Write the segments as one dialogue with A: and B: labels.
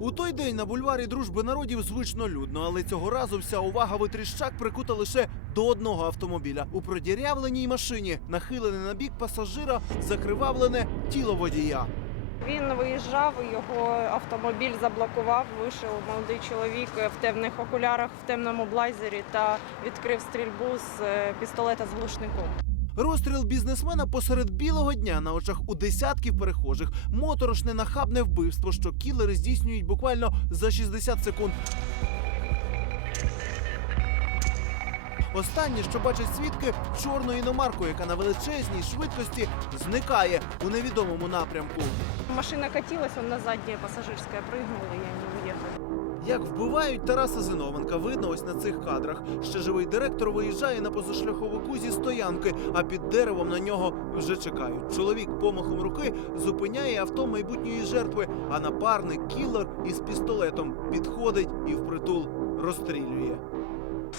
A: У той день на бульварі дружби народів звично людно, але цього разу вся увага витріщак прикута лише до одного автомобіля. У продірявленій машині, нахилене на бік пасажира, закривавлене тіло водія.
B: Він виїжджав, його автомобіль заблокував. Вийшов молодий чоловік в темних окулярах, в темному блайзері та відкрив стрільбу з е, пістолета з глушником.
A: Розстріл бізнесмена посеред білого дня на очах у десятків перехожих. Моторошне нахабне вбивство, що кілери здійснюють буквально за 60 секунд. Останнє, що бачать свідки, чорну іномарку, яка на величезній швидкості зникає у невідомому напрямку.
B: Машина катилась, он на заднее пассажирское прыгнул, и они уехали.
A: Як вбивають Тараса Зиновенка, видно ось на цих кадрах. Ще живий директор виїжджає на позашляховику зі стоянки, а під деревом на нього вже чекають. Чоловік помахом руки зупиняє авто майбутньої жертви, а напарник кілер із пістолетом підходить і впритул розстрілює.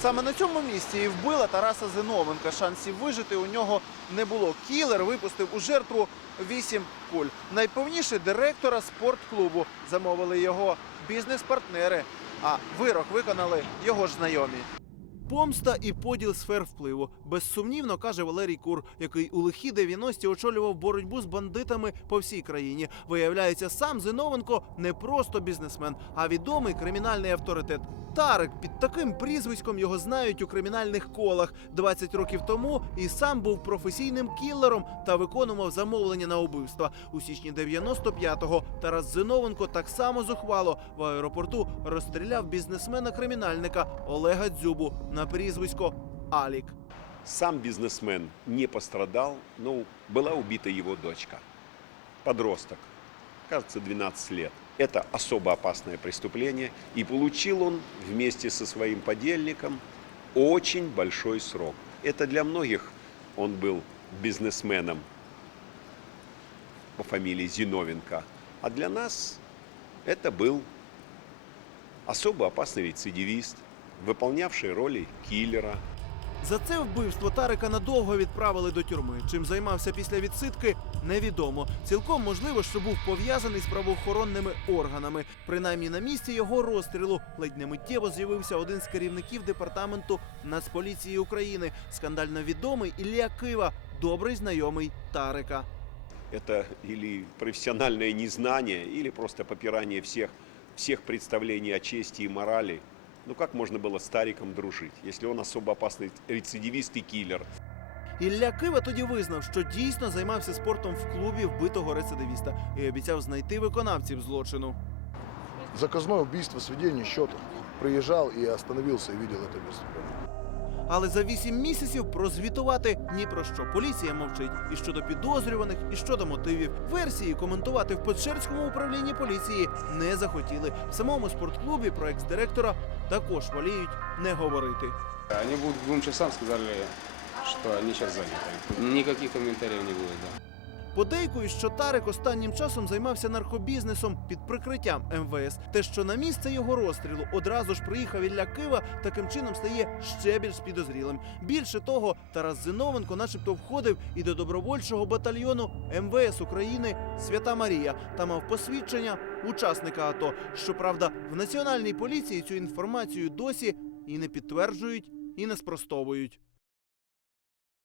A: Саме на цьому місці і вбила Тараса Зиновенка. Шансів вижити у нього не було. Кілер випустив у жертву вісім куль. Найповніше директора спортклубу замовили його бізнес-партнери, а вирок виконали його ж знайомі. Помста і поділ сфер впливу. Безсумнівно каже Валерій Кур, який у лихі 90-ті очолював боротьбу з бандитами по всій країні. Виявляється, сам Зиновенко не просто бізнесмен, а відомий кримінальний авторитет. Тарик під таким прізвиськом його знають у кримінальних колах. 20 років тому і сам був професійним кілером та виконував замовлення на убивства. У січні 95-го Тарас Зиновенко так само зухвало в аеропорту розстріляв бізнесмена-кримінальника Олега Дзюбу на прізвисько Алік.
C: Сам бизнесмен не пострадал, но была убита его дочка. Подросток, кажется, 12 лет. Это особо опасное преступление, и получил он вместе со своим подельником очень большой срок. Это для многих он был бизнесменом по фамилии Зиновенко, а для нас это был особо опасный рецидивист, выполнявший роли киллера,
A: За це вбивство Тарика надовго відправили до тюрми. Чим займався після відсидки, невідомо. Цілком можливо, що був пов'язаний з правоохоронними органами. Принаймні на місці його розстрілу ледь не миттєво з'явився один з керівників департаменту Нацполіції України, скандально відомий Ілля Кива, добрий знайомий Тарика.
C: это или профессиональное незнание, или просто попирание всех, всех представлений о чести и морали. Ну как можно было с Стариком дружить, если он особо опасный рецидивист и киллер?
A: Ілля Кива тоді визнав, що дійсно займався спортом в клубі вбитого рецидивіста і обіцяв знайти виконавців злочину.
D: Заказное убийство, сведение счетов. Приезжал и остановился и видел это место.
A: Але за вісім місяців прозвітувати ні про що. Поліція мовчить і щодо підозрюваних, і щодо мотивів. Версії коментувати в Печерському управлінні поліції не захотіли. В самому спортклубі про екс-директора також воліють не говорити.
E: Вони будуть двом часам сказали, що вони зараз зайняті. Ніяких коментарів не буде. да.
A: Подейкують, що Тарик останнім часом займався наркобізнесом під прикриттям МВС. Те, що на місце його розстрілу одразу ж приїхав Ілля Кива, таким чином стає ще більш підозрілим. Більше того, Тарас Зиновенко, начебто, входив і до добровольчого батальйону МВС України Свята Марія та мав посвідчення учасника АТО. Щоправда, в національній поліції цю інформацію досі і не підтверджують, і не спростовують.